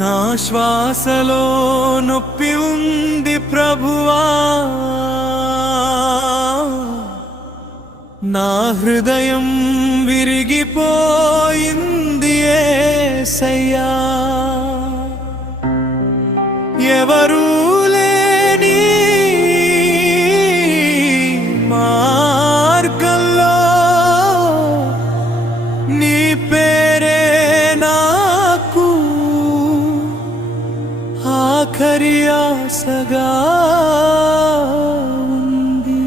నా శ్వాసలో నొప్పి ఉంది ప్రభువా, నా హృదయం విరిగిపోయింది యేసయ్యా. ఎవరూ లేని మార్గంలో నీ పేరే నాకు ఆఖరి ఆశగా ఉంది.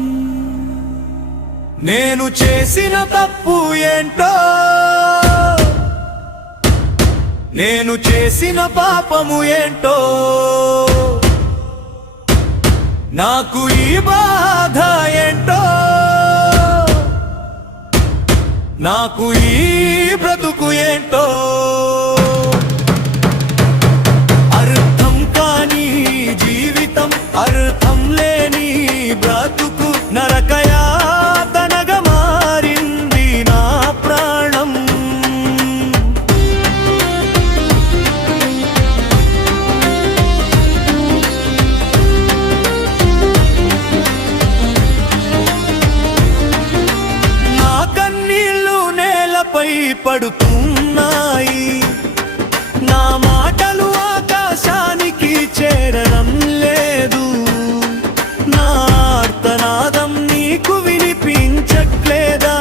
నేను చేసిన తప్పు ఏంటో, నేను చేసిన పాపము ఏంటో, నాకు ఈ బాధ ఏంటో, నాకు ఈ బ్రతుకు ఏంటో. అర్థం కాని జీవితం, అర్థం లేని బ్రతుకు నరకయాతనగా మారింది నా ప్రాణం. నా కన్నీళ్ళు నేలపై పడుతున్నాయి, నా మాటలు ఆకాశానికి చేరడం లేదు, నా ఆర్తనాదం నీకు వినిపించట్లేదా?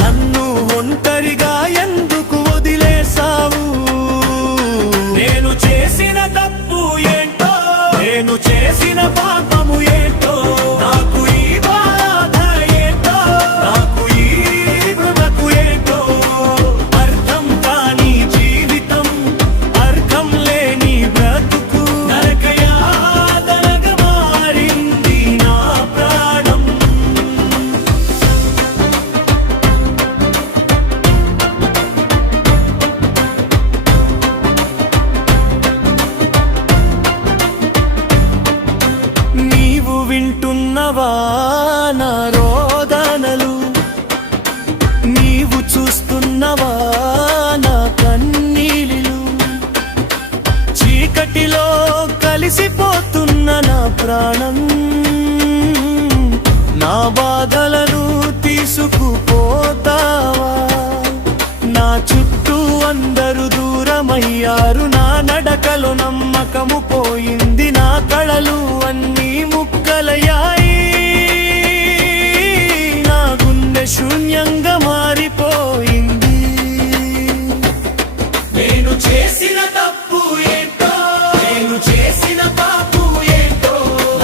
నన్ను ఒంటరిగా ఎందుకు వదిలేసావు? నేను చేసిన తప్పు ఏంటో, నేను చేసిన పాపము ఏంటో, నాకు ఈ బాధ ఏంటో, నాకు ఈ బ్రతుకు ఏంటో. అర్థం కాని జీవితం, అర్థం లేని బ్రతుకు నరకయాతనగా మారింది నా ప్రాణం. నీవు వింటున్నవా నా రోదనలు, నీవు చూస్తున్నవా నా కన్నీళ్ళు, చీకటిలో కలిసిపోతున్న నా ప్రాణం. నా బాధలను తీసుకుపోతావా? నా చుట్టూ అందరూ దూరమయ్యారు, నా నడకలో నమ్మకము పోయింది, నా కళలు అన్నీ ముక్కలయ్యాయి, నా గుండె శూన్యంగా మారిపోయింది. నేను చేసిన తప్పు ఏంటో, నేను చేసిన పాపు ఏంటో,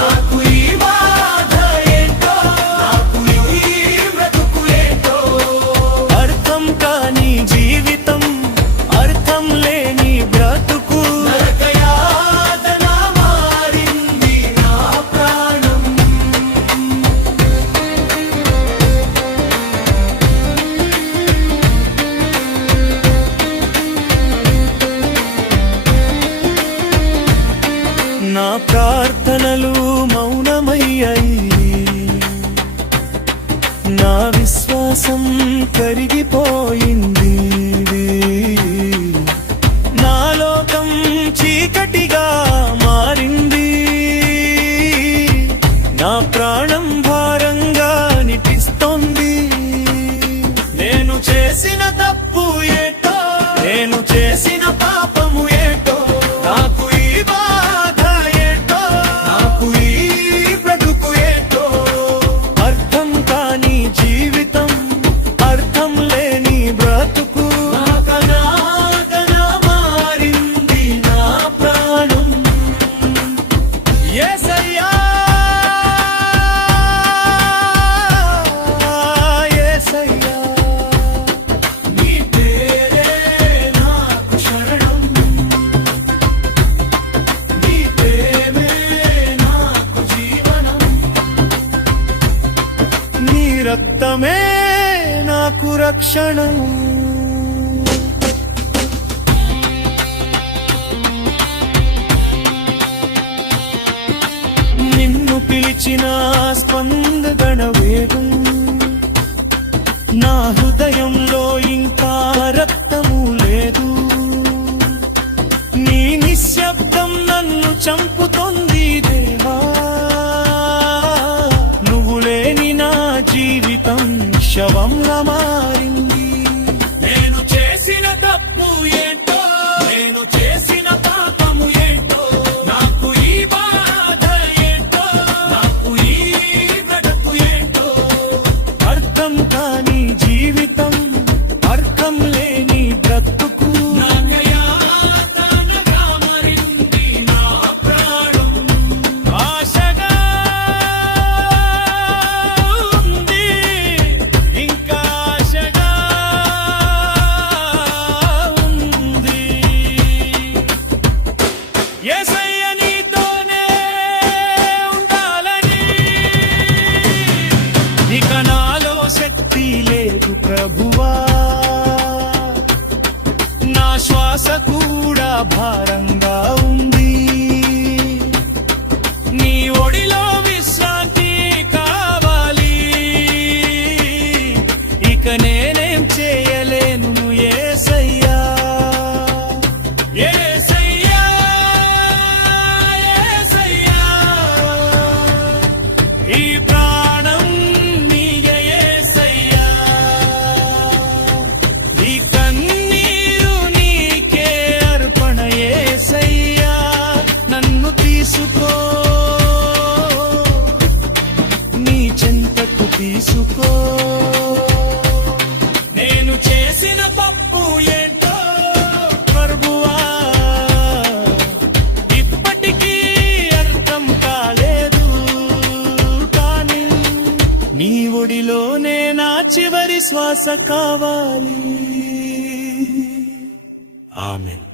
నాకు ఈ బాధ ఏంటో, నాకు ఈ బ్రతుకు ఏంటో. అర్థం కాని జీవితం, అర్థం లేని బ్రతుకు నరకయాతన మారింది నా ప్రాణం. నా ప్రార్థనలు మౌనమయ్యాయి, నా విశ్వాసం కరిగిపోయింది, నా లోకం చీకటిగా మారింది, నా ప్రాణం భారంగా అనిపిస్తోంది. నేను చేసిన తప్పు ఏంటో, నేను చేసిన పాపము ఏంటో, నాకు ఈ బాధ ఏంటో, నాకు ఈ బ్రతుకు ఏంటో. అర్థం కాని జీవితం, అర్థం లేని బ్రతుకు నరకయాతనగా మారింది నా ప్రాణం. యేసయ్యా, యేసయ్యా, నీ పేరే నాకు శరణం, నీ ప్రేమే నాకు జీవనం, నీ రక్తమే నాకు రక్షణం. నిన్ను పిలిచిన స్పందన వేగం, నా హృదయంలో ఇంకా రక్తము లేదు, చంపుతోంది దేవా. నువ్వు లేని నా జీవితం శవంలా మారింది. నేను చేసిన తప్పు ఏంటో, నేను చేసిన పాపము ఏంటో, నాకు ఈ బాధ ఏంటో, నాకు ఈ బ్రతుకు ఏంటో. అర్థం కాని జీవితం, అర్థం లేని బ్రతుకు, నాకయాతనగా మారింది నా ప్రాణం. ఆశగా ఉంది, ఇంకా ఆశగా ఉంది. యేసయ్య నీతోనే ఉండాలని, ఇక నాలో శక్తి లేదు ప్రభువా. నా శ్వాస కూడా భారంగా ఉంది. నీ ఒడిలో విశ్రాంతి కావాలి. ఇక నేనేం చేయలేను యేసయ్యా. యేసయ్యా, యేసయ్యా, ఈ ప్రాణం నీయే యేసయ్యా. ఈ కన్నీరు నీకే అర్పణ యేసయ్యా. నన్ను తీసుకో, నీ చెంతకు తీసుకో. నేను చేసిన పప్పు ఏంటో ప్రభువా, ఇప్పటికీ అర్థం కాలేదు. కానీ నీ ఒడిలోనే నా చివరి శ్వాస కావాలి. ఆమేన్.